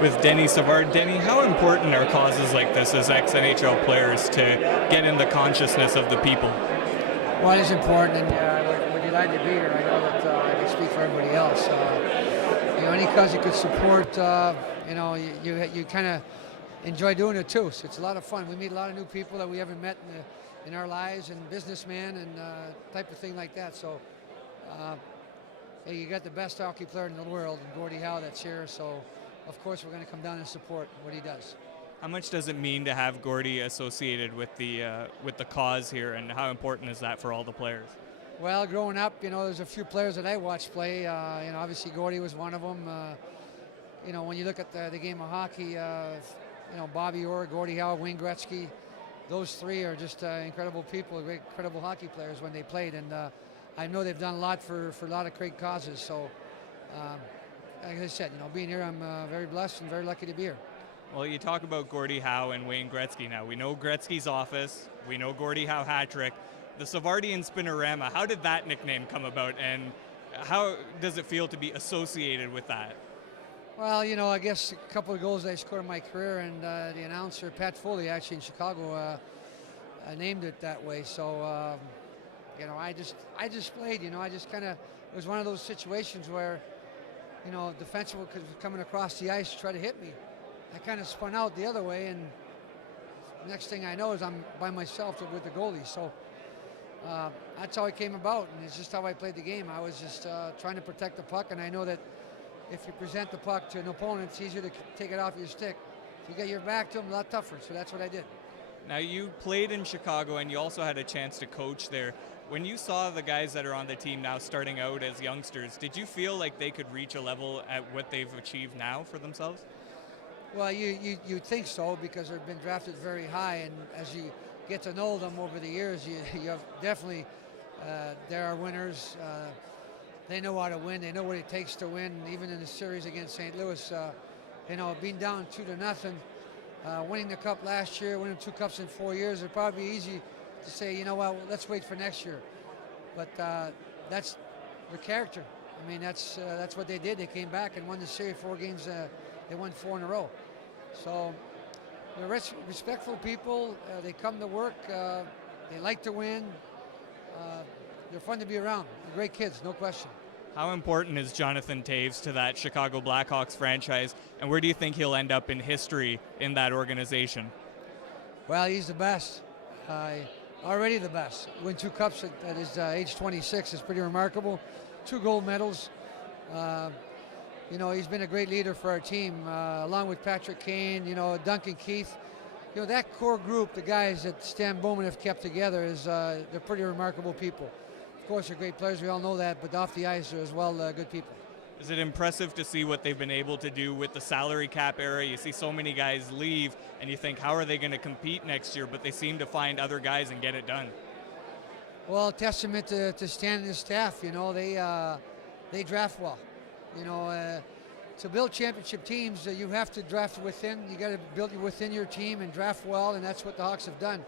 with Denis Savard. Denis, how important are causes like this as ex-NHL players to get in the consciousness of the people? Well, it is important, and we're delighted to be here. I know that I can speak for everybody else. Any cause you could support, you kind of enjoy doing it too. So it's a lot of fun. We meet a lot of new people that we haven't met in our lives, and businessmen and type of thing like that. So, hey, you got the best hockey player in the world, Gordie Howe, that's here. So, of course, we're going to come down and support what he does. How much does it mean to have Gordie associated with the cause here, and how important is that for all the players? Well, growing up, there's a few players that I watched play. Obviously Gordie was one of them. When you look at the game of hockey, Bobby Orr, Gordie Howe, Wayne Gretzky, those three are just incredible people, great, incredible hockey players when they played. And I know they've done a lot for a lot of great causes. So, like I said, being here, I'm very blessed and very lucky to be here. Well, you talk about Gordie Howe and Wayne Gretzky now. We know Gretzky's office. We know Gordie Howe hat trick. The Savardian Spinorama, how did that nickname come about, and how does it feel to be associated with that? Well, I guess a couple of goals I scored in my career, and the announcer, Pat Foley, actually in Chicago, named it that way. So, I just played, it was one of those situations where, defensive was coming across the ice to try to hit me. I kind of spun out the other way, and next thing I know is I'm by myself with the goalie. So that's how it came about, and it's just how I played the game. I was just trying to protect the puck, and I know that if you present the puck to an opponent, it's easier to take it off your stick. If you get your back to them, a lot tougher, so that's what I did. Now, you played in Chicago, and you also had a chance to coach there. When you saw the guys that are on the team now starting out as youngsters, did you feel like they could reach a level at what they've achieved now for themselves? Well, you think so, because they've been drafted very high, and as you get to know them over the years, you have definitely, there are winners. They know how to win. They know what it takes to win. Even in the series against St. Louis, being down 2-0, winning the cup last year, winning 2 cups in 4 years, it'd probably be easy to say, let's wait for next year. But that's their character. I mean, that's what they did. They came back and won the series 4 games. They won 4 in a row. So they're respectful people. They come to work. They like to win. They're fun to be around. They're great kids, no question. How important is Jonathan Toews to that Chicago Blackhawks franchise, and where do you think he'll end up in history in that organization? Well, he's the best. Already the best. Win 2 cups at his age 26 is pretty remarkable. 2 gold medals. He's been a great leader for our team, along with Patrick Kane, Duncan Keith. That core group, the guys that Stan Bowman have kept together, they're pretty remarkable people. Of course, they're great players, we all know that, but off the ice they're as well good people. Is it impressive to see what they've been able to do with the salary cap era? You see so many guys leave, and you think, how are they going to compete next year? But they seem to find other guys and get it done. Well, testament to Stan and his staff. They draft well. To build championship teams, you have to draft within. You got to build within your team and draft well, and that's what the Hawks have done.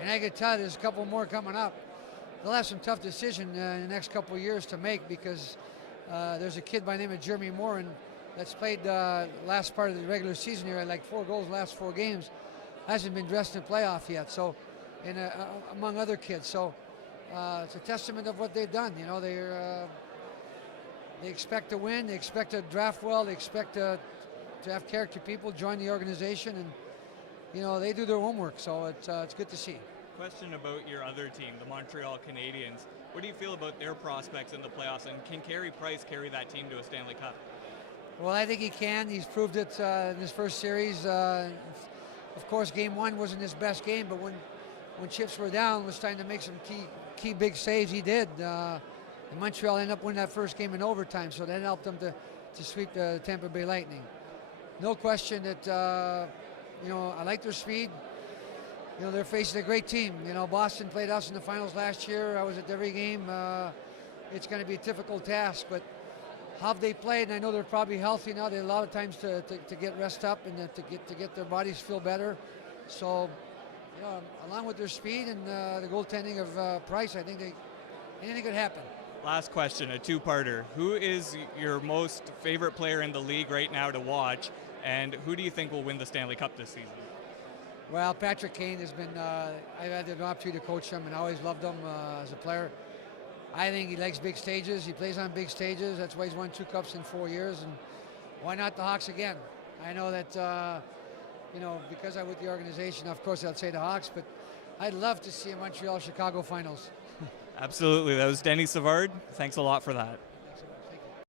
And I can tell you, there's a couple more coming up. They'll have some tough decisions in the next couple of years to make, because there's a kid by the name of Jeremy Morin that's played last part of the regular season here, like 4 goals last 4 games, hasn't been dressed in playoff yet. So, among other kids, so it's a testament of what they've done. They expect to win. They expect to draft well. They expect to have character people join the organization, and they do their homework. So it's good to see. Question about your other team, the Montreal Canadiens. What do you feel about their prospects in the playoffs, and can Carey Price carry that team to a Stanley Cup? Well, I think he can. He's proved it in his first series. Of course, Game 1 wasn't his best game, but when chips were down, it was time to make some key big saves. He did. And Montreal ended up winning that first game in overtime, so that helped them to sweep the Tampa Bay Lightning. No question that, I like their speed. They're facing a great team. Boston played us in the finals last year. I was at every game. It's going to be a difficult task, but how have they played? And I know they're probably healthy now. They had a lot of times to get rest up and to get their bodies feel better. So, along with their speed and the goaltending of Price, I think anything could happen. Last question, a 2-parter. Who is your most favorite player in the league right now to watch? And who do you think will win the Stanley Cup this season? Well, Patrick Kane has been, I've had the opportunity to coach him and I always loved him as a player. I think he likes big stages. He plays on big stages. That's why he's won 2 cups in 4 years. And why not the Hawks again? I know that, because I'm with the organization, of course I'll say the Hawks, but I'd love to see a Montreal-Chicago finals. Absolutely. That was Denis Savard. Thanks a lot for that.